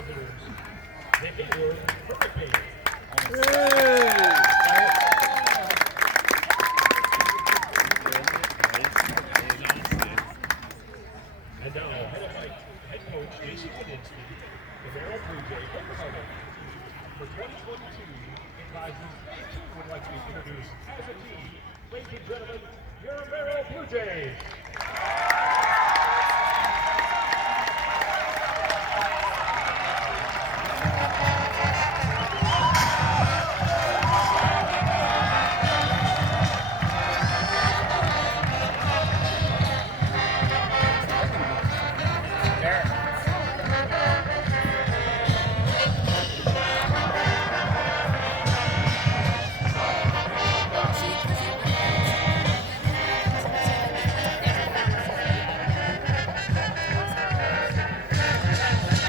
visitors, the Hayward Hurricanes. And now, head coach Jason Wadinsky, the Merrill Bluejays representative. For 2022, advisors would like to introduce as a team, ladies and gentlemen, your Merrill Bluejays.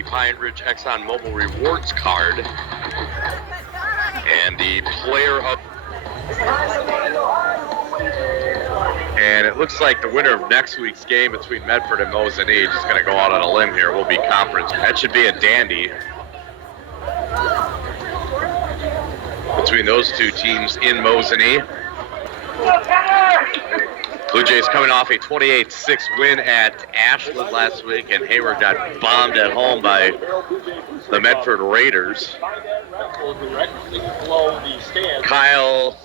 Pine Ridge Exxon Mobil Rewards card, and the player of, and it looks like the winner of next week's game between Medford and Mosinee, just going to go out on a limb here, will be conference. That should be a dandy between those two teams in Mosinee. Blue Jays coming off a 28-6 win at Ashland last week, and Hayward got bombed at home by the Medford Raiders. Kyle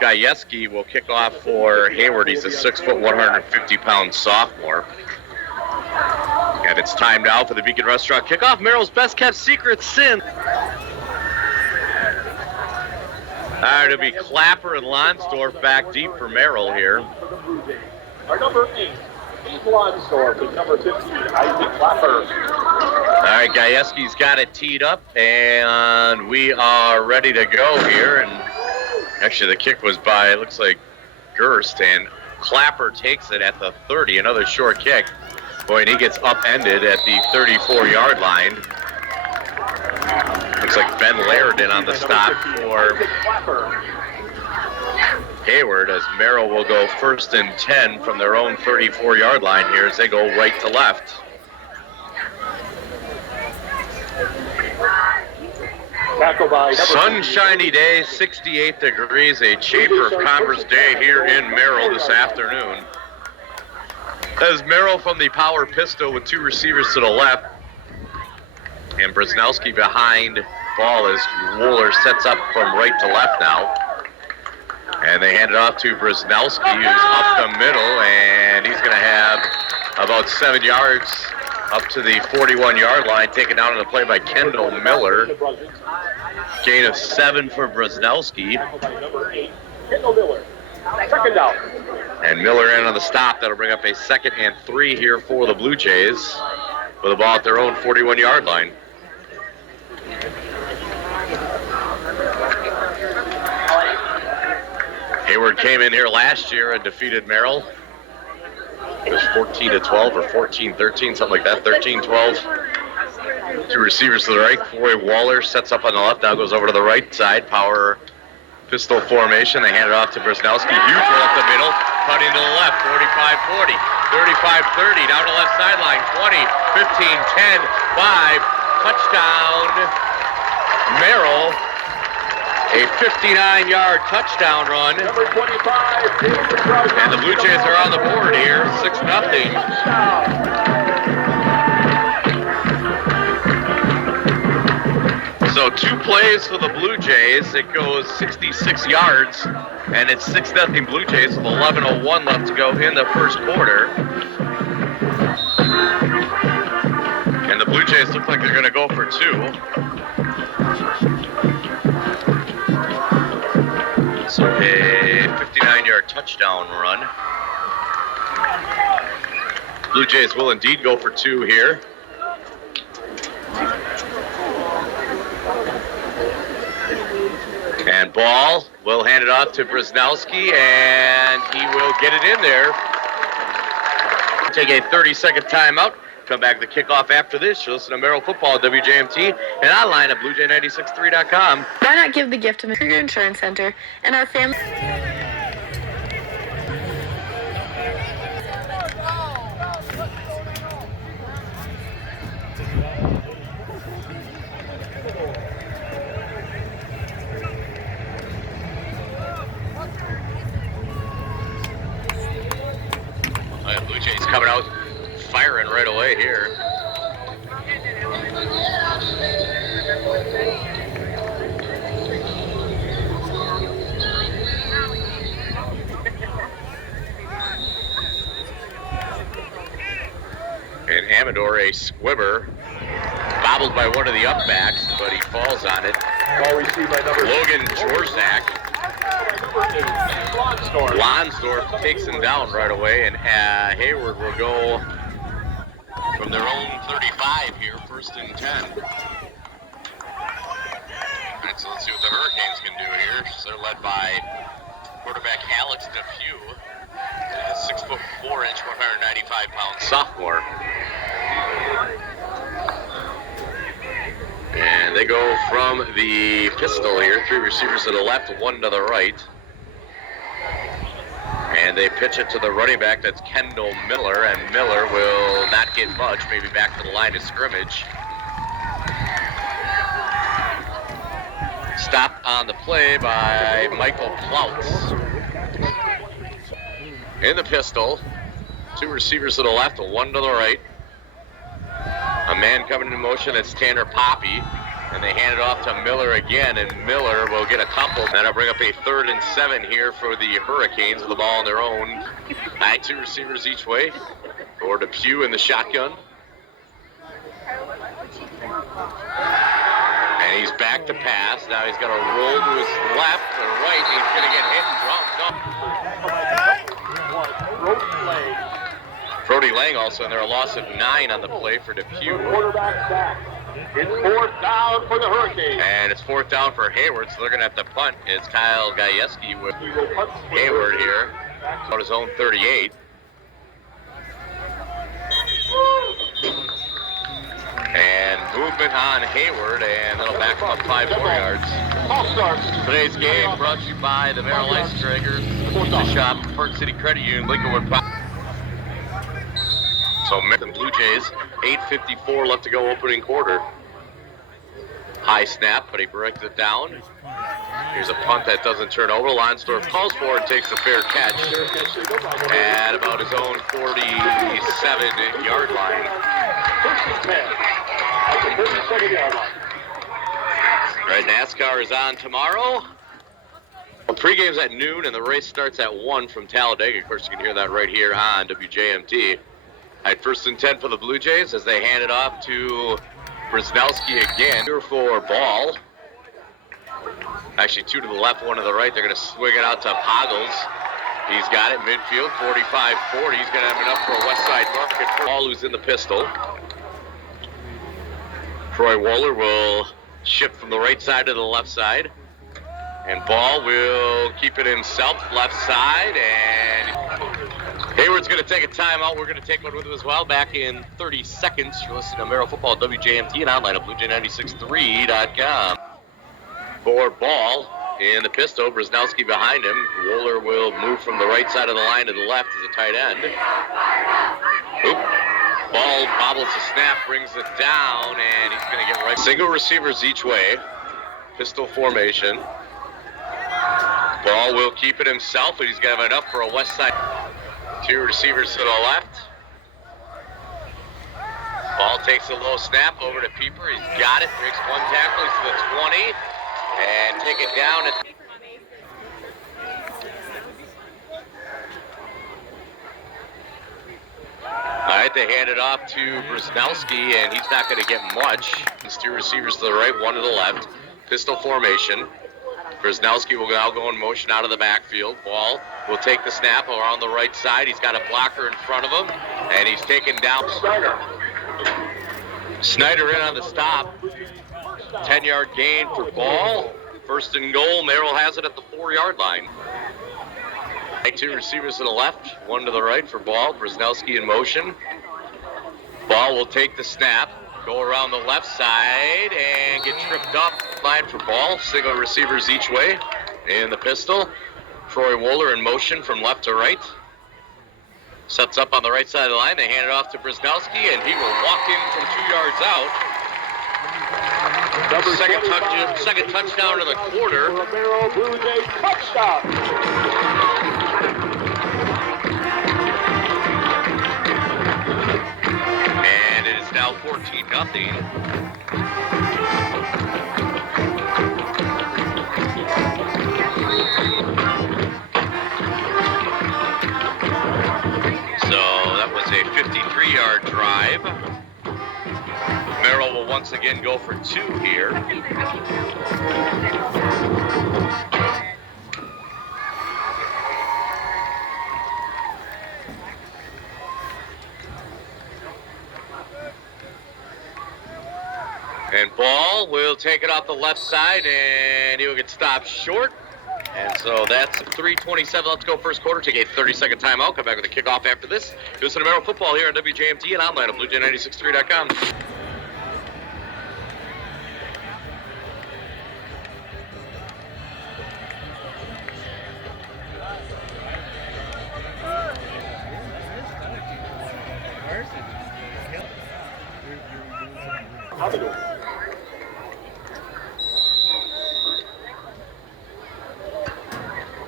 Gajewski will kick off for Hayward. He's a 6', 150-pound sophomore. And it's time now for the Beacon Restaurant kickoff. Merrill's best-kept secret sin. All right, it'll be Clapper and Lonsdorf back deep for Merrill here. Our number 8, Steve Lonsdorf, and number 15, Isaac Clapper. All right, Gajewski's got it teed up, and we are ready to go here. And actually, the kick was by, it looks like, Gerst, and Clapper takes it at the 30, another short kick. Boy, and he gets upended at the 34-yard line. Looks like Ben Laird in on the stop for Hayward, as Merrill will go 1st and 10 from their own 34-yard line here as they go right to left. Sunshiny day, 68 degrees, a chamber of commerce day here in Merrill this afternoon. As Merrill from the power pistol with two receivers to the left, and Bresnowski behind ball as Wooler sets up from right to left now. And they hand it off to Bresnowski, who's up the middle, and he's going to have about 7 yards up to the 41-yard line, taken down on the play by Kendall Miller. Gain of 7 for Bresnowski. Second down. And Miller in on the stop. That'll bring up a 2nd and 3 here for the Blue Jays with the ball at their own 41-yard line. Hayward came in here last year and defeated Merrill. It was 14-12 or 14-13, something like that, 13-12. Two receivers to the right. Corey Waller sets up on the left, now goes over to the right side. Power pistol formation. They hand it off to Bresnowski. Huge roll up the middle, cutting to the left, 45-40, 35-30, down to left sideline, 20, 15, 10, 5, touchdown, Merrill. A 59-yard touchdown run. Number 25, and the Blue Jays are on the board here, 6-0. So 2 plays for the Blue Jays. It goes 66 yards, and it's 6-0 Blue Jays with 11:01 left to go in the first quarter. And the Blue Jays look like they're going to go for 2. So a 59-yard touchdown run. Blue Jays will indeed go for 2 here. And ball will hand it off to Bresnowski, and he will get it in there. Take a 30-second timeout. Come back to the kickoff after this. You'll listen to Merrill Football at WJMT and online at BlueJay963.com. Why not give the gift to Merrill Insurance Center and our family? Commodore a squibber. Bobbled by one of the upbacks, but he falls on it. Ball received by number Logan Jorzak. Lonsdorf takes him down right away, and Hayward will go from their own 35 here, 1st and 10. All right, so let's see what the Hurricanes can do here. So they're led by quarterback Alex DeFew, a 6'4", 195-pound sophomore. And they go from the pistol here, 3 receivers to the left, 1 to the right. And they pitch it to the running back, that's Kendall Miller, and Miller will not get much, maybe back to the line of scrimmage. Stopped on the play by Michael Plautz. In the pistol, 2 receivers to the left, 1 to the right. A man coming into motion, that's Tanner Poppy. And they hand it off to Miller again, and Miller will get a couple. That'll bring up a 3rd and 7 here for the Hurricanes with the ball on their own. 2 receivers each way. Or DePew in the shotgun. And he's back to pass. Now he's got to roll to his left or right. He's going to get hit and dropped. Brody Lang also, and they're a loss of 9 on the play for DePew. Quarterback sack. It's 4th down for the Hurricanes. And it's 4th down for Hayward, so they're going to have to punt. It's Kyle Gajewski with Hayward here on his own 38. And movement on Hayward, and that'll back him up 5 more yards. Today's game brought to you by the Merrill Ice Strikers, Pizza Shop, Park City Credit Union, Lincolnwood. So the Bluejays, 8:54 left to go, opening quarter. High snap, but he breaks it down. Here's a punt that doesn't turn over. Lonsdorf calls for it, takes a fair catch at about his own 47-yard line. Right, NASCAR is on tomorrow. Well, pregame's at noon, and the race starts at 1 from Talladega. Of course, you can hear that right here on WJMT. At 1st and 10 for the Blue Jays as they hand it off to Brzezowski again. Here for ball. Actually, 2 to the left, 1 to the right. They're going to swing it out to Poggles. He's got it midfield, 45-40. He's going to have enough for a West Side Market. Ball who's in the pistol. Troy Waller will shift from the right side to the left side. And Ball will keep it himself, left side, and Hayward's going to take a timeout. We're going to take one with him as well. Back in 30 seconds. You're listening to Merrill Football, WJMT, and online at BlueJay963.com. For Ball in the pistol, Brzezowski behind him. Waller will move from the right side of the line to the left as a tight end. Oop. Ball bobbles the snap, brings it down, and he's going to get right. Single receivers each way. Pistol formation. Ball will keep it himself, but he's going to have enough for a West Side. 2 receivers to the left. Ball takes a low snap over to Pieper. He's got it. Breaks 1 tackle. He's to the 20. And take it down. All right, they hand it off to Brzezowski, and he's not going to get much. It's 2 receivers to the right, 1 to the left. Pistol formation. Brzezowski will now go in motion out of the backfield. Ball will take the snap around the right side. He's got a blocker in front of him, and he's taken down. Snyder in on the stop. 10-yard gain for Ball. 1st and goal. Merrill has it at the 4-yard line. 2 receivers to the left, 1 to the right for Ball. Brzezowski in motion. Ball will take the snap, go around the left side, and get tripped up. Line for Ball. Single receivers each way in the pistol. Troy Waller in motion from left to right. Sets up on the right side of the line. They hand it off to Brzezowski, and he will walk in from 2 yards out. Second touchdown of the quarter. Merrill Bluejays touchdown. And it is now 14-0. So that was a 53-yard drive. Merrill will once again go for 2 here. And Ball will take it off the left side, and he'll get stopped short. And so that's 3:27. Let's go first quarter. Take a 30-second timeout. Come back with a kickoff after this. Listen to Merrill football here on WJMT and online at Bluejay963.com. How they doing?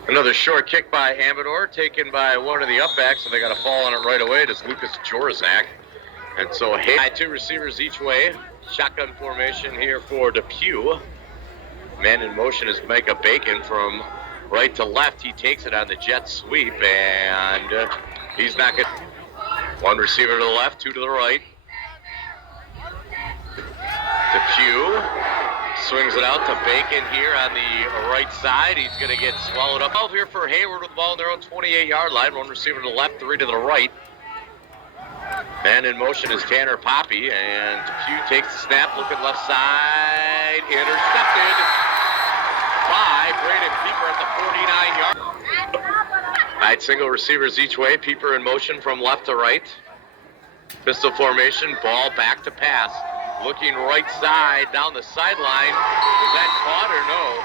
Another short kick by Amador, taken by one of the upbacks, and they got a fall on it right away. It is Lucas Jorzak. And so, 2 receivers each way. Shotgun formation here for Depew. Man in motion is Micah Bacon from right to left. He takes it on the jet sweep, and he's not good. 1 receiver to the left, 2 to the right. Depew swings it out to Bacon here on the right side. He's going to get swallowed up. 12 here for Hayward with the ball on their own 28-yard line. 1 receiver to the left, 3 to the right. Man in motion is Tanner Poppy, and Depew takes the snap, looking left side, intercepted by Braden Pieper at the 49-yard. All right, single receivers each way. Pieper in motion from left to right. Pistol formation, ball back to pass. Looking right side, down the sideline. Was that caught or no?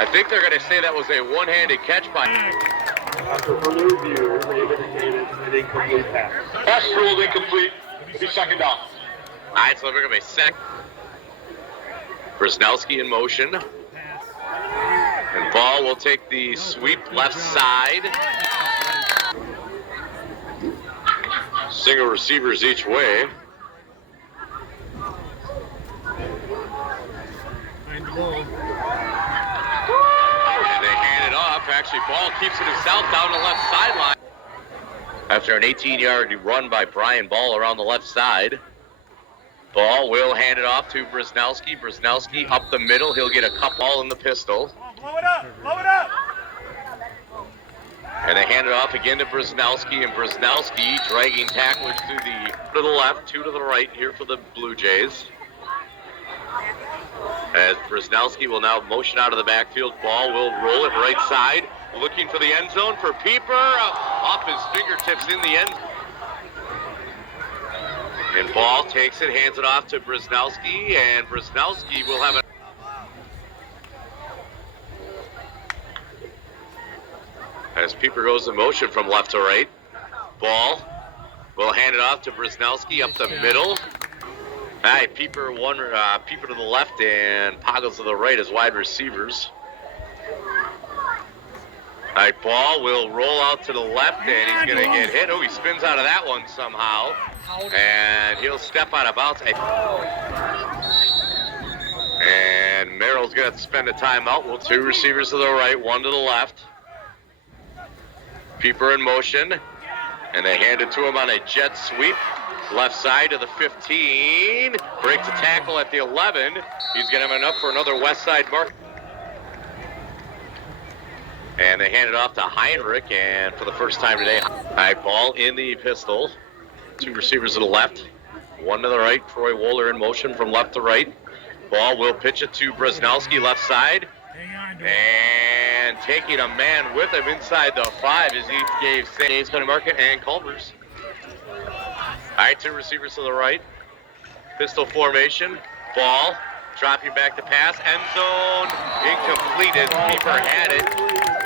I think they're going to say that was a one-handed catch by... After further review, they've indicated an incomplete pass. Pass ruled incomplete. It'll be second down. All right, so they're going to be second. Brzezowski in motion. And Ball will take the sweep left side. Single receivers each way. And they hand it off. Actually, Ball keeps it himself down the left sideline. After an 18-yard run by Brian Ball around the left side. Ball will hand it off to Brzezowski. Brzezowski up the middle. He'll get a cup ball in the pistol. Blow it up! Blow it up! And they hand it off again to Brzezowski, and Brzezowski dragging tacklers to the left, 2 to the right here for the Blue Jays. As Brzezowski will now motion out of the backfield. Ball will roll it right side, looking for the end zone for Pieper. Off his fingertips in the end. And Ball takes it, hands it off to Brzezowski, and Brzezowski will have it. As Pieper goes in motion from left to right. Ball will hand it off to Brzezowski up the middle. All right, Pieper to the left and Poggles to the right as wide receivers. All right, Ball will roll out to the left, and he's going to get hit. Oh, he spins out of that one somehow. And he'll step out of bounds. And Merrill's going to spend a timeout. Well, 2 receivers to the right, 1 to the left. Pieper in motion, and they hand it to him on a jet sweep. Left side to the 15. Breaks a tackle at the 11. He's going to have enough for another west side mark. And they hand it off to Heinrich, and for the first time today, high ball in the pistol. 2 receivers to the left, 1 to the right. Troy Wohler in motion from left to right. Ball will pitch it to Brzezowski left side. And taking a man with him inside the 5 as he gave Dave's County Market and Culver's. All right, 2 receivers to the right. Pistol formation. Ball dropping back to pass. End zone. Incomplete as Pieper had it.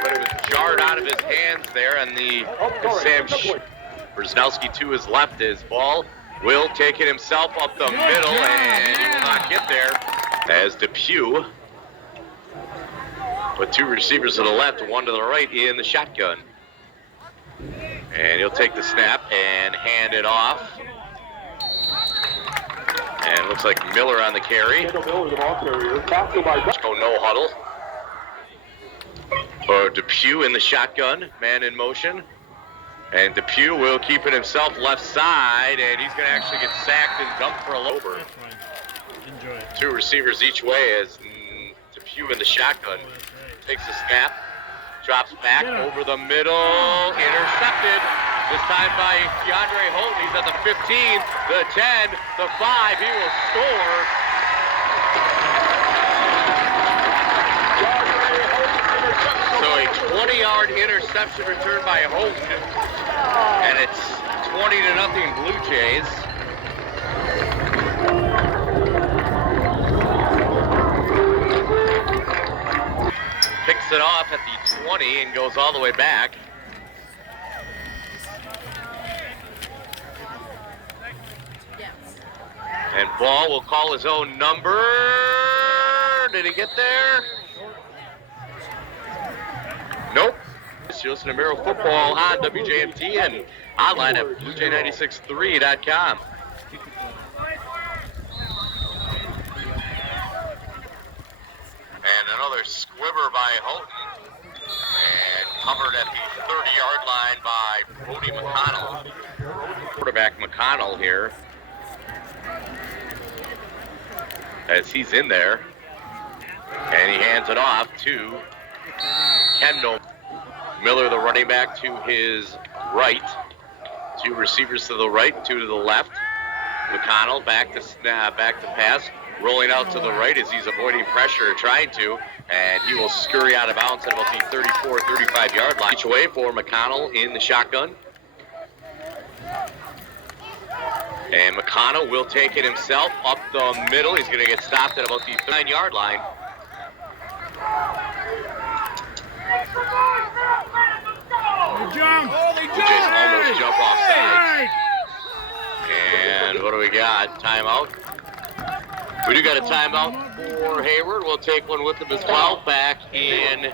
But it was jarred out of his hands there. And Sam Brzezowski to his left is Ball. Will take it himself up the middle. And he will not get there. As Depew. With 2 receivers to the left, 1 to the right in the shotgun. And he'll take the snap and hand it off. And it looks like Miller on the carry. Miller, the ball carrier. Tackle by No huddle. Or Depew in the shotgun, man in motion. And Depew will keep it himself left side, and he's going to actually get sacked and dumped for a lober. Enjoy it. Two receivers each way as Depew in the shotgun takes a snap, drops back over the middle, intercepted. This time by DeAndre Holton. He's at the 15, the 10, the 5. He will score. So a 20-yard interception return by Holton. And it's 20-0 Blue Jays. Picks it off at the 20 and goes all the way back. And Ball will call his own number. Did he get there? Nope. You listen to Merrill Football on WJMT and online at bluejay963.com. And another squibber by Holton. And covered at the 30-yard line by Brody McConnell. Quarterback McConnell here. As he's in there. And he hands it off to Kendall. Miller, the running back, to his right. Two receivers to the right, two to the left. McConnell back to pass, rolling out to the right as he's avoiding pressure, trying to, and he will scurry out of bounds at about the 34, 35-yard line. Each way for McConnell in the shotgun. And McConnell will take it himself up the middle. He's going to get stopped at about the 9-yard line. They jump! Oh, they jump! Just almost jump off sides. And what do we got? Timeout. We do got a timeout for Hayward. We'll take one with him as well. Back in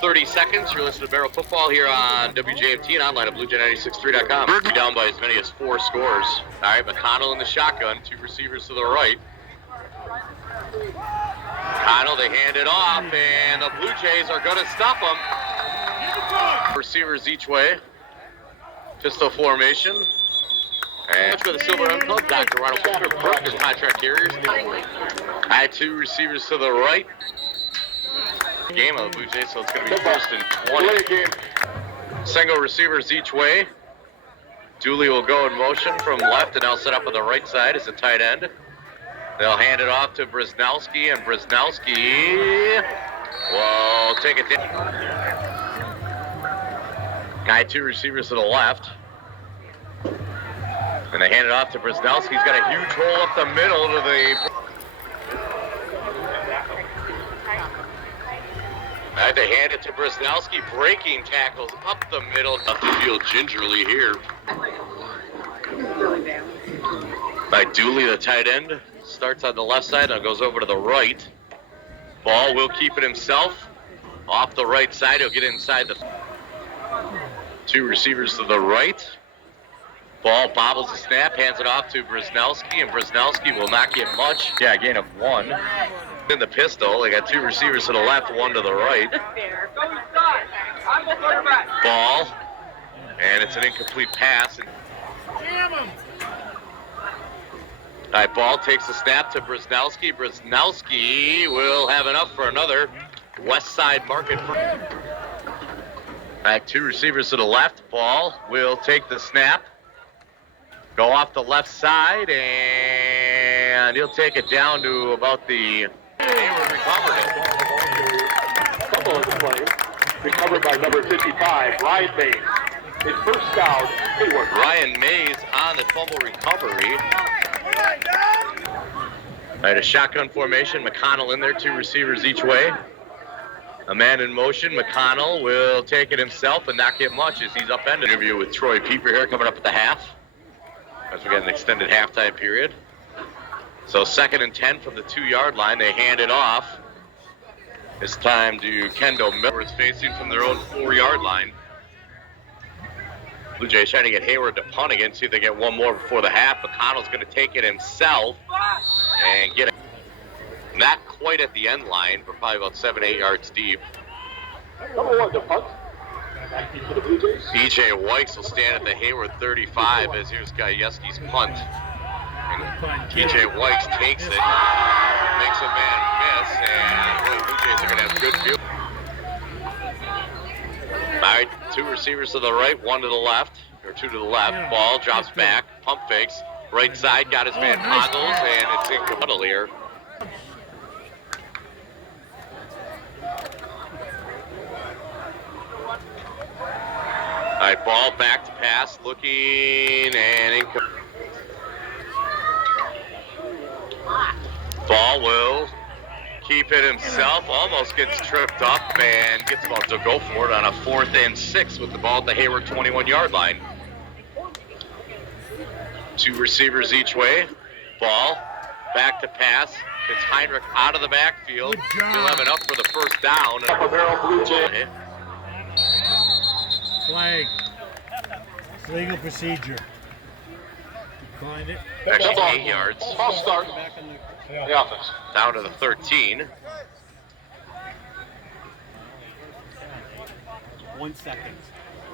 30 seconds. You're listening to Merrill Football here on WJMT and online at Bluejay963.com. We're down by as many as 4 scores. All right, McConnell in the shotgun. Two receivers to the right. McConnell, they hand it off, and the Blue Jays are going to stop them. Receivers each way. Pistol formation. And for the Silver M Club, Dr. Ronald Walker, Brockers Contract Carriers. I had two receivers to the right. Game of the Blue Jays, so it's going to be first and 20. Single receivers each way. Dooley will go in motion from left and now set up on the right side as a tight end. They'll hand it off to Bresnowski, and Bresnowski will take it down. Guy, two receivers to the left. And they hand it off to Bresnowski. He's got a huge hole up the middle to the... They hand it to Bresnowski. Breaking tackles up the middle. Up the field gingerly here. By Dooley, the tight end. Starts on the left side and goes over to the right. Ball will keep it himself. Off the right side, he'll get inside the... Two receivers to the right. Ball bobbles the snap, hands it off to Bresnowski, and Bresnowski will not get much. Yeah, a gain of 1. In the pistol, they got two receivers to the left, one to the right. Ball, and it's an incomplete pass. Jam him! All right, Ball takes the snap to Bresnowski. Bresnowski will have enough for another west side market. Back two receivers to the left. Ball will take the snap. Go off the left side, and he'll take it down to about the... Hayward recovered it. Couple of the plays. Recovered by number 55, Ryan Mays. His first down, Hayward. Ryan Mays on the fumble recovery. All right, a shotgun formation. McConnell in there, two receivers each way. A man in motion. McConnell will take it himself and not get much as he's upended. Interview with Troy Pieper here coming up at the half, as we got an extended halftime period. So 2nd and 10 from the 2-yard line. They hand it off. This time to Kendall Miller. It's facing from their own 4-yard line. Blue Jays trying to get Hayward to punt again, see if they get one more before the half. McConnell's going to take it himself and get it. Not quite at the end line, but probably about 7-8 yards deep. Number 1 to punt. Back in for the Blue Jays. BJ Wykes will stand at the Hayward 35 as here's Gajewski's punt. And BJ Wykes takes it, makes a man miss, and the Blue Jays are going to have good field. All right, two receivers to the right, one to the left, or two to the left. Ball drops back, pump fakes, right side, got his man Poggles, and it's incomplete here. All right, ball back to pass, looking, and incomplete. Ball will keep it himself, almost gets tripped up, and gets about to go for it on a 4th and 6 with the ball at the Hayward 21-yard line. Two receivers each way. Ball back to pass. It's Heinrich out of the backfield. He'll have it up for the first down. Merrill Blue Jay. Flag. It's legal procedure. Declined it. Actually 8 yards. False start. The offense. Down to the 13. 1 second.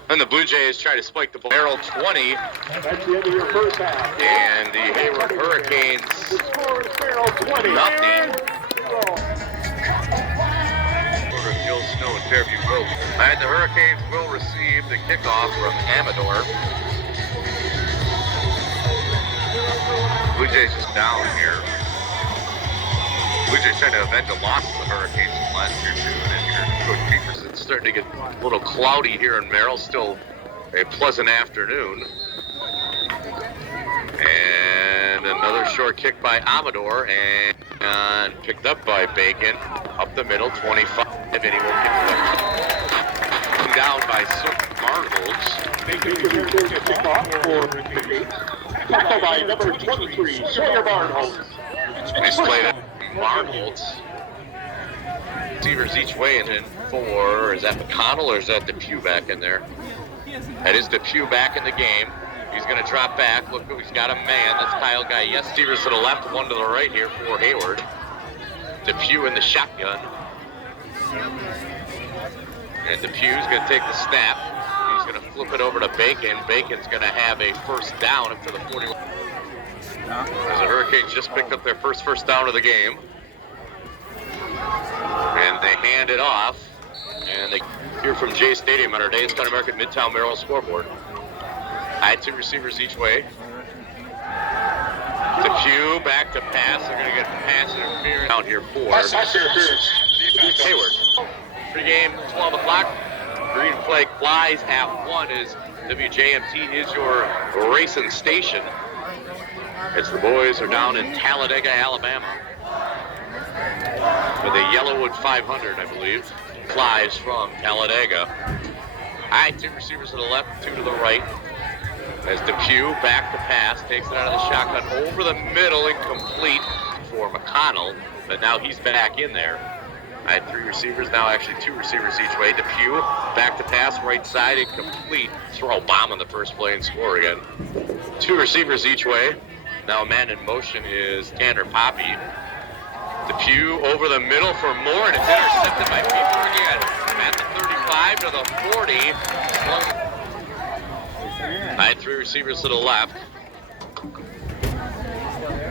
And the Blue Jays try to spike the ball. Merrill 20. That's the end of your first half. And the Hayward Hurricanes The score is Merrill 20. nothing. Gil Snow and Fairview Grove. And the Hurricanes will receive the kickoff from Amador. Blue Jays is down here. Blue Jays trying to avenge a loss to the Hurricanes from last year too. And here, Coach Peepers, it's starting to get a little cloudy here in Merrill. Still a pleasant afternoon. And another short kick by Amador and picked up by Bacon. Up the middle, 25, and he will get down by Barnholtz. Tackled by number 23, Sawyer Barnholtz. He's played at Barnholtz. Receivers each way, and then for, is that McConnell or is that Depew back in there? That is Depew back in the game. He's going to drop back. Look, he's got a man. That's Kyle Guy. Yes, receivers to the left, one to the right here for Hayward. Depew in the shotgun. And Depew's going to take the snap. He's going to flip it over to Bacon. Bacon's going to have a first down up to the 41. As the Hurricanes just picked up their first down of the game. And they hand it off. And they hear from Jay Stadium on our Days County Market Midtown Merrill scoreboard. Two receivers each way. Depew back to pass. They're going to get pass interference out here for Hayward. Pre-game 12 o'clock. Green flag flies at 1 as WJMT is your racing station. As the boys are down in Talladega, Alabama. For the Yellowwood 500, I believe. Flies from Talladega. Two receivers to the left, two to the right. As Depew back to pass, takes it out of the shotgun over the middle, incomplete for McConnell, but now he's back in there. Three receivers, now actually two receivers each way. Depew back to pass, right side, incomplete. Throw a bomb on the first play and score again. Two receivers each way. Now a man in motion is Tanner Poppy. Depew over the middle for more, and it's intercepted by Peeper again. At the 35 to the 40. Three receivers to the left.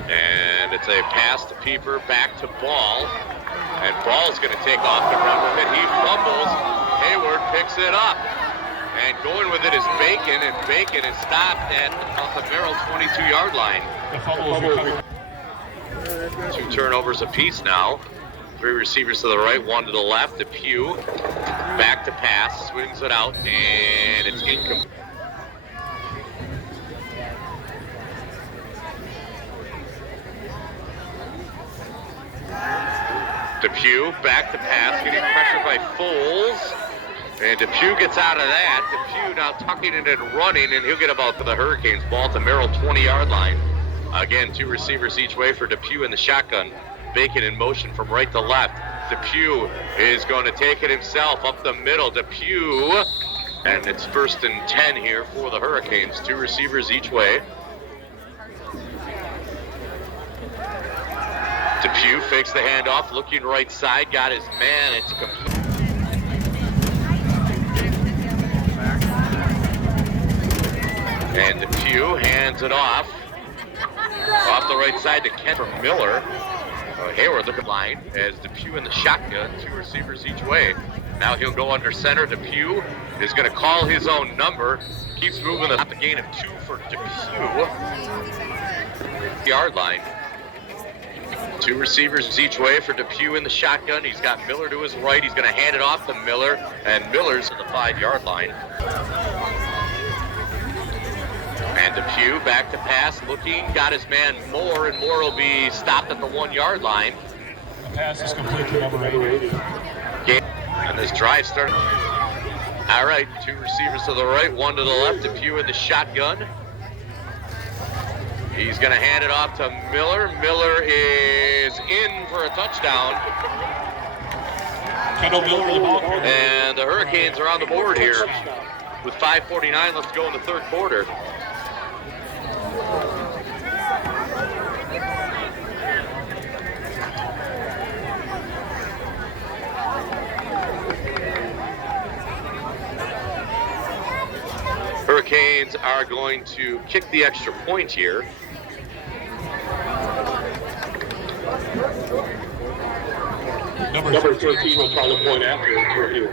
And it's a pass to Peeper, back to Ball. And Ball's going to take off the run with it. He fumbles. Hayward picks it up. And going with it is Bacon, and Bacon is stopped at the Merrill 22-yard line. The fumble is recovered. Two turnovers apiece now. Three receivers to the right, one to the left. Depew back to pass, swings it out, and it's incomplete. Depew back to pass, getting pressured by Foles. And Depew gets out of that. Depew now tucking it and running, and he'll get about to the Hurricanes. Ball at the Merrill 20-yard line. Again, two receivers each way for Depew in the shotgun. Bacon in motion from right to left. Depew is going to take it himself up the middle. Depew, and it's 1st and 10 here for the Hurricanes. Two receivers each way. Depew fakes the handoff, looking right side, got his man. It's complete. And Depew hands it off the right side to Kent from Miller. Hayward looking line as Depew in the shotgun, 2 receivers each way. Now he'll go under center. Depew is going to call his own number. Keeps moving up a gain of 2 for Depew. Yard line. 2 receivers each way for Depew in the shotgun. He's got Miller to his right. He's going to hand it off to Miller, and Miller's to the 5-yard line. And Depew back to pass, looking, got his man Moore, and Moore will be stopped at the 1-yard line. The pass is complete to number 80. And this drive started. All right, 2 receivers to the right, 1 to the left. Depew in the shotgun. He's going to hand it off to Miller. Miller is in for a touchdown. Kendall Miller, the ball carrier. And the Hurricanes are on the board here with 5:49 left to go in the 3rd quarter. Hurricanes are going to kick the extra point here. Number 13 will try the point after review.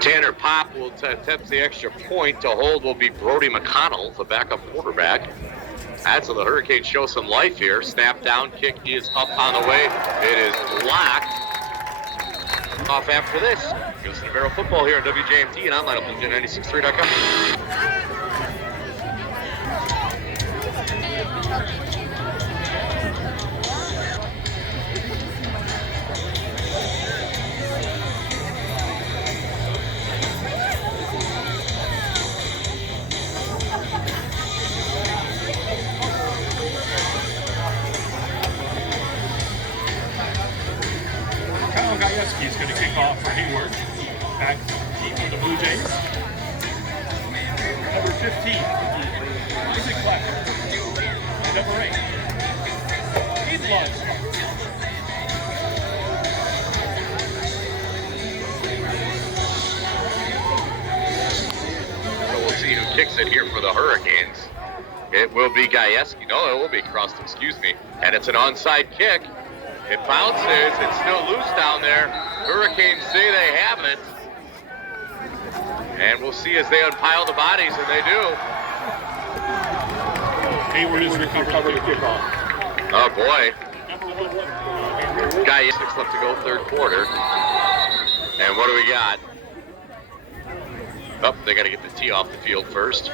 Tanner Pop will attempt the extra point. To hold will be Brody McConnell, the backup quarterback. That's so the Hurricanes show some life here. Snap down, kick is up on the way. It is blocked. Off after this. Goes to Merrill football here on WJMT and online at Bluejay963.com. He's going to kick off for Hayward. Back team for the Bluejays. Number 15, Isaac Clapper. And number 8, Eden Love. So we'll see who kicks it here for the Hurricanes. It will be Gajewski. No, it will be Crust, excuse me. And it's an onside kick. It bounces. It's still loose down there. Hurricanes say they haven't. And we'll see as they unpile the bodies, and they do. Hayward is recovering the kickoff. Oh, boy. Guy, 6 left to go, 3rd quarter. And what do we got? Oh, they got to get the tee off the field first.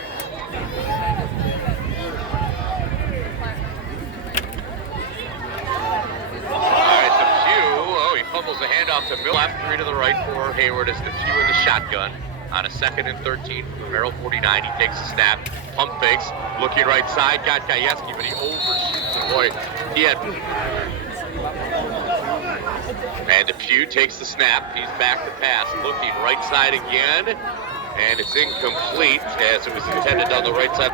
Fumbles the handoff to Mill. Left 3 to the right for Hayward as Depew in the shotgun. On a 2nd and 13 from Merrill 49. He takes a snap, pump fakes, looking right side, got Gajewski, but he overshoots it. Boy, he had. And Depew takes the snap. He's back to pass, looking right side again. And it's incomplete as it was intended on the right side.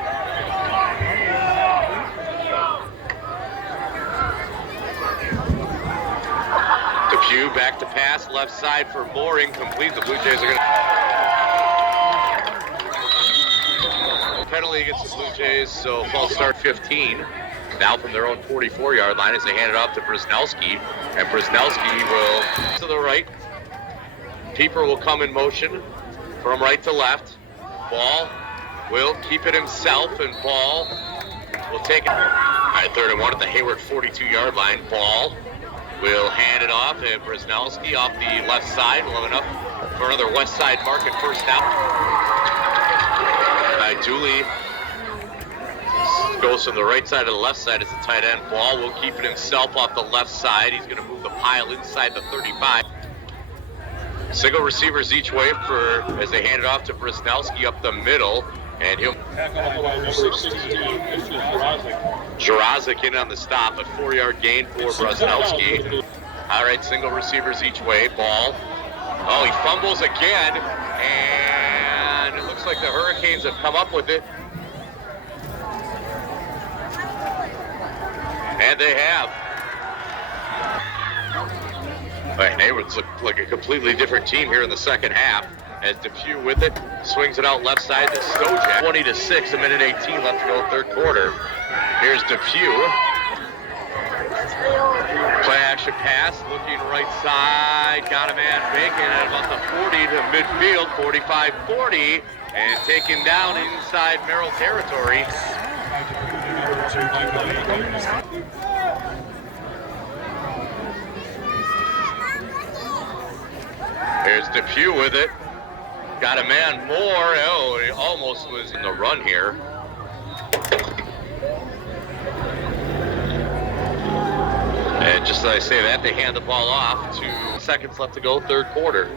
Depew back to pass, left side for Moore, incomplete. The Bluejays are going to penalty against the Bluejays, so false start 15. Now from their own 44-yard line as they hand it off to Brzezowski, and Brzezowski will to the right. Pieper will come in motion from right to left. Ball will keep it himself, and Ball will take it. All right, 3rd and 1 at the Hayward 42-yard line. Ball will hand it off, and Brzezowski off the left side will have enough for another west side market first down. Dooley goes from the right side to the left side as the tight end. Ball will keep it himself off the left side. He's going to move the pile inside the 35. Single receivers each way for as they hand it off to Brzezowski up the middle, and he'll Jurazic in on the stop, a 4-yard gain for Brzezowski. All right, single receivers each way. Ball. Oh, he fumbles again, and it looks like the Hurricanes have come up with it. And they have. All right, Hayward's look like a completely different team here in the second half as Depew with it, swings it out left side to Stojak. 20-6, a minute 18 left to go, third quarter. Here's Depew. Play action pass, looking right side, got a man making at about the 40 to midfield, 45-40, and taken down inside Merrill territory. Here's Depew with it. Got a man more. Oh, he almost was in the run here. And just as I say that, they hand the ball off. 2 seconds left to go, third quarter.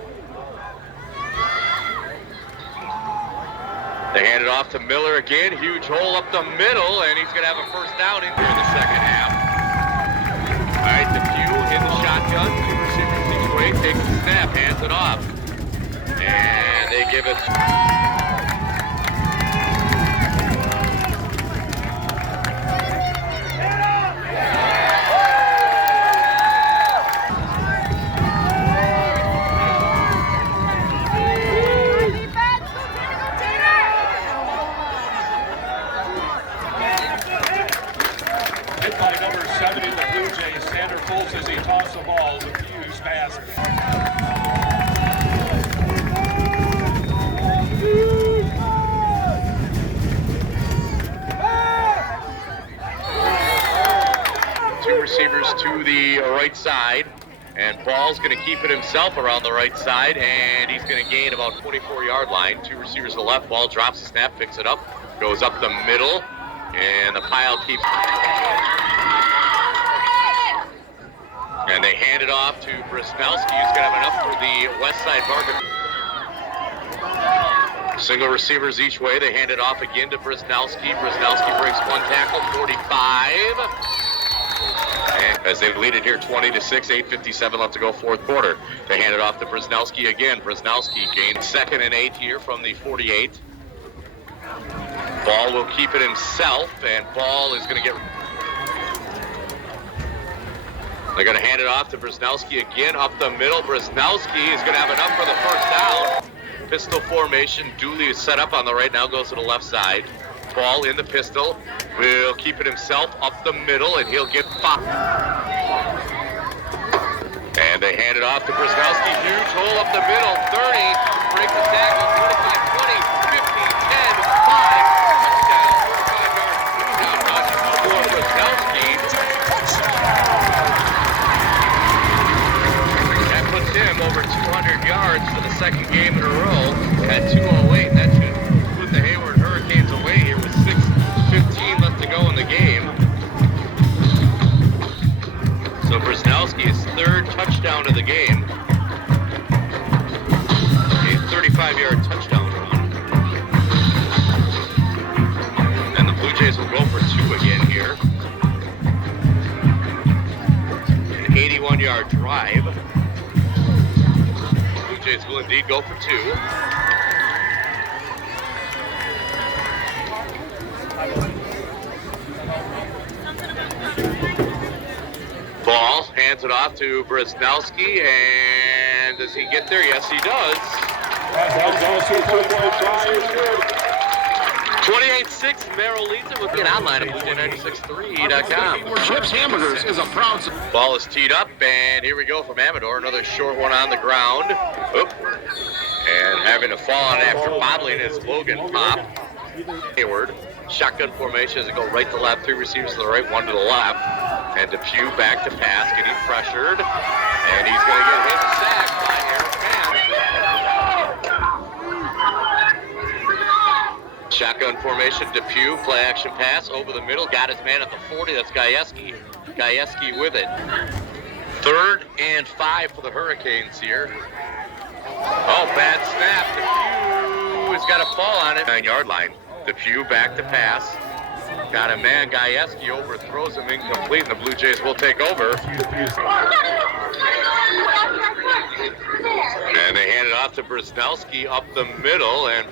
They hand it off to Miller again. Huge hole up the middle, and he's going to have a first down in here in the second half. All right, Depew in the shotgun. 2 receivers each way. Takes the snap, hands it off. And they give it. Hit by number 7 in the Bluejays, Sander Fultz as he tosses the ball. Defuse pass. Receivers to the right side, and Ball's going to keep it himself around the right side, and he's going to gain about 24-yard line. 2 receivers to the left. Ball drops the snap, picks it up, goes up the middle, and the pile keeps. And they hand it off to Brisnowski, who's going to have enough for the west side marker. Single receivers each way. They hand it off again to Brisnowski. Brisnowski breaks 1 tackle, 45. And as they lead it here 20-6, 8:57 left to go, fourth quarter. They hand it off to Brisnowski again. Brisnowski gains 2nd and 8 here from the 48. Ball will keep it himself, and Ball is going to get. They're going to hand it off to Brisnowski again up the middle. Brisnowski is going to have enough for the first down. Pistol formation. Dooley is set up on the right, now goes to the left side. Ball in the pistol, will keep it himself up the middle, and he'll get 5. And they hand it off to Brisnowski. Huge hole up the middle, 30, breaks the tackle, 25, 20, 15, 10, 5, touchdown, 45-yard rush for Brisnowski. That puts him over 200 yards for the second game in a row at 2:08. That should put the Hayward Hurricanes away here with 6:15 left to go in the game. So Brisnowski's 3rd touchdown of the game. A 35-yard touchdown run. And the Bluejays will go for 2 again here. An 81-yard drive. The Bluejays will indeed go for 2. Ball hands it off to Brisnowski, and does he get there? Yes, he does. 28-6, Merrill leads it. We'll get online at Bluejay963.com. Chips Hamburgers is a proud. Ball is teed up, and here we go from Amador. Another short one on the ground. Oop. And having to fall on after bottling is Logan Pop. Hayward. Shotgun formation as it go right to left. 3 receivers to the right, 1 to the left. And Depew back to pass, getting pressured. And he's going to get hit sacked by Aaron. Shotgun formation, Depew, play action pass over the middle. Got his man at the 40. That's Gajewski. Gajewski with it. 3rd and 5 for the Hurricanes here. Oh, bad snap. Depew has got a fall on it. 9-yard line. Depew back to pass. Got a man, Gajewski overthrows him incomplete, and the Bluejays will take over. And they hand it off to Brisnowski up the middle, and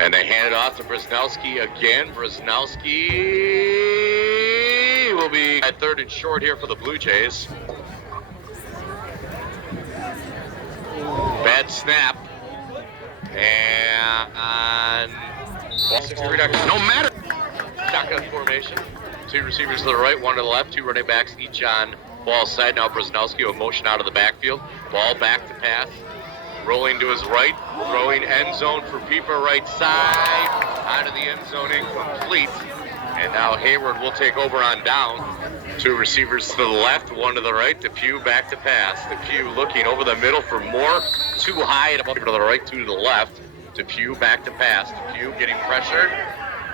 And they hand it off to Brisnowski again. Brisnowski be at 3rd and short here for the Blue Jays. Bad snap. And ball 6 reduction. No matter. Shotgun formation. 2 receivers to the right, 1 to the left. 2 running backs each on ball side. Now Bresnowski with motion out of the backfield. Ball back to pass. Rolling to his right. Throwing end zone for Pieper right side. Out of the end zone, incomplete. And now Hayward will take over on down. 2 receivers to the left, 1 to the right. Depew back to pass. Depew looking over the middle for more. 2 high and a to the right, 2 to the left. Depew back to pass. Depew getting pressured.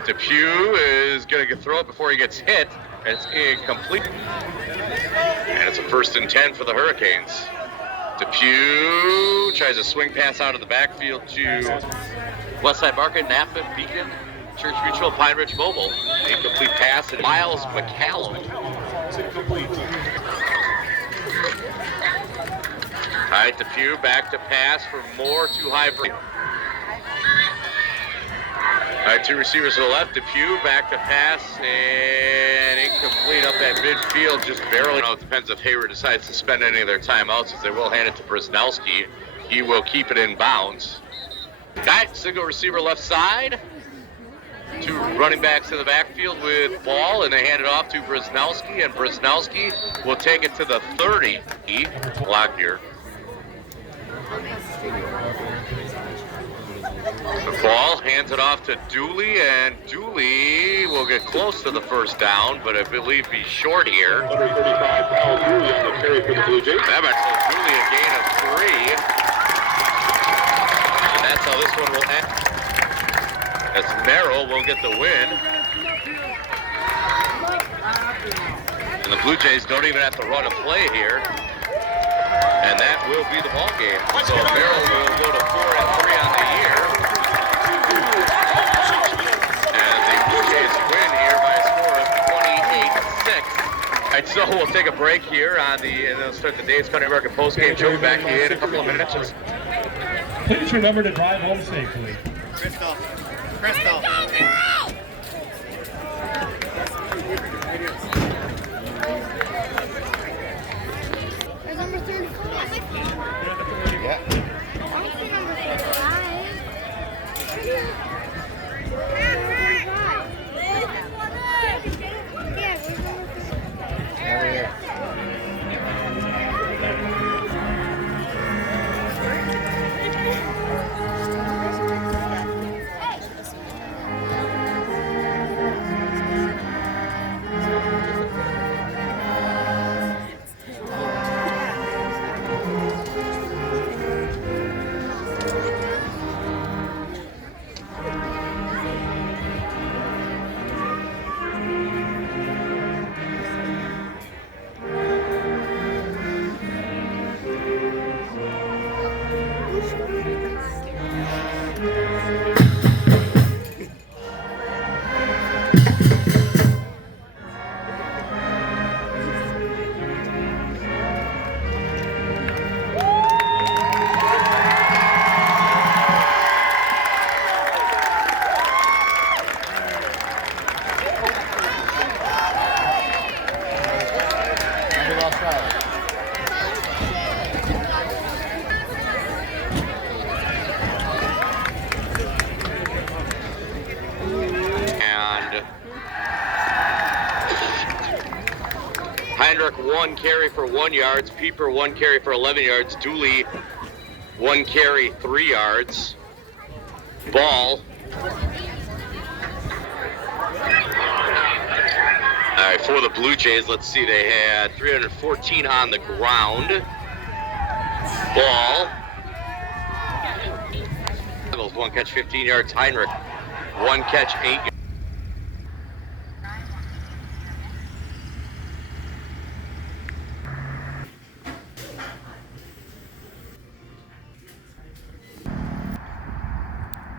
Depew is going to throw it before he gets hit. And it's incomplete. And it's a 1st and 10 for the Hurricanes. Depew tries a swing pass out of the backfield to Westside Market, Napa, Beacon, Church Mutual, Pine Ridge Mobile. Incomplete pass and Miles McCallum. It's incomplete. All right, Depew back to pass for more, too high for. All right, 2 receivers to the left. Depew back to pass and incomplete up at midfield, just barely. It depends if Hayward decides to spend any of their timeouts, as they will hand it to Bresnowski. He will keep it in bounds. All right, single receiver left side. 2 running backs in the backfield with ball, and they hand it off to Bresnowski, and Bresnowski will take it to the 30. Block here. The ball hands it off to Dooley, and Dooley will get close to the 1st down, but I believe he's short here. 135 pound Dooley on the carry for the Blue Jays. That makes Dooley a gain of 3. And that's how this one will end. As Merrill will get the win. And the Blue Jays don't even have to run a play here. And that will be the ball game. So Merrill will go to 4-3 on the year. And the Blue Jays win here by a score of 28-6. All right, so we'll take a break here on and they'll start the Dave's Country American postgame show. We'll be back in a couple of minutes. Please remember to drive home safely. Crystal. There's number 35. Yeah. I see number 35. Yeah, where's number 35? Heinrich 1 carry for 1 yard. Pieper 1 carry for 11 yards. Dooley 1 carry, 3 yards. Ball. All right, for the Blue Jays, let's see, they had 314 on the ground. Ball. 1 catch, 15 yards. Heinrich 1 catch, 8 yards.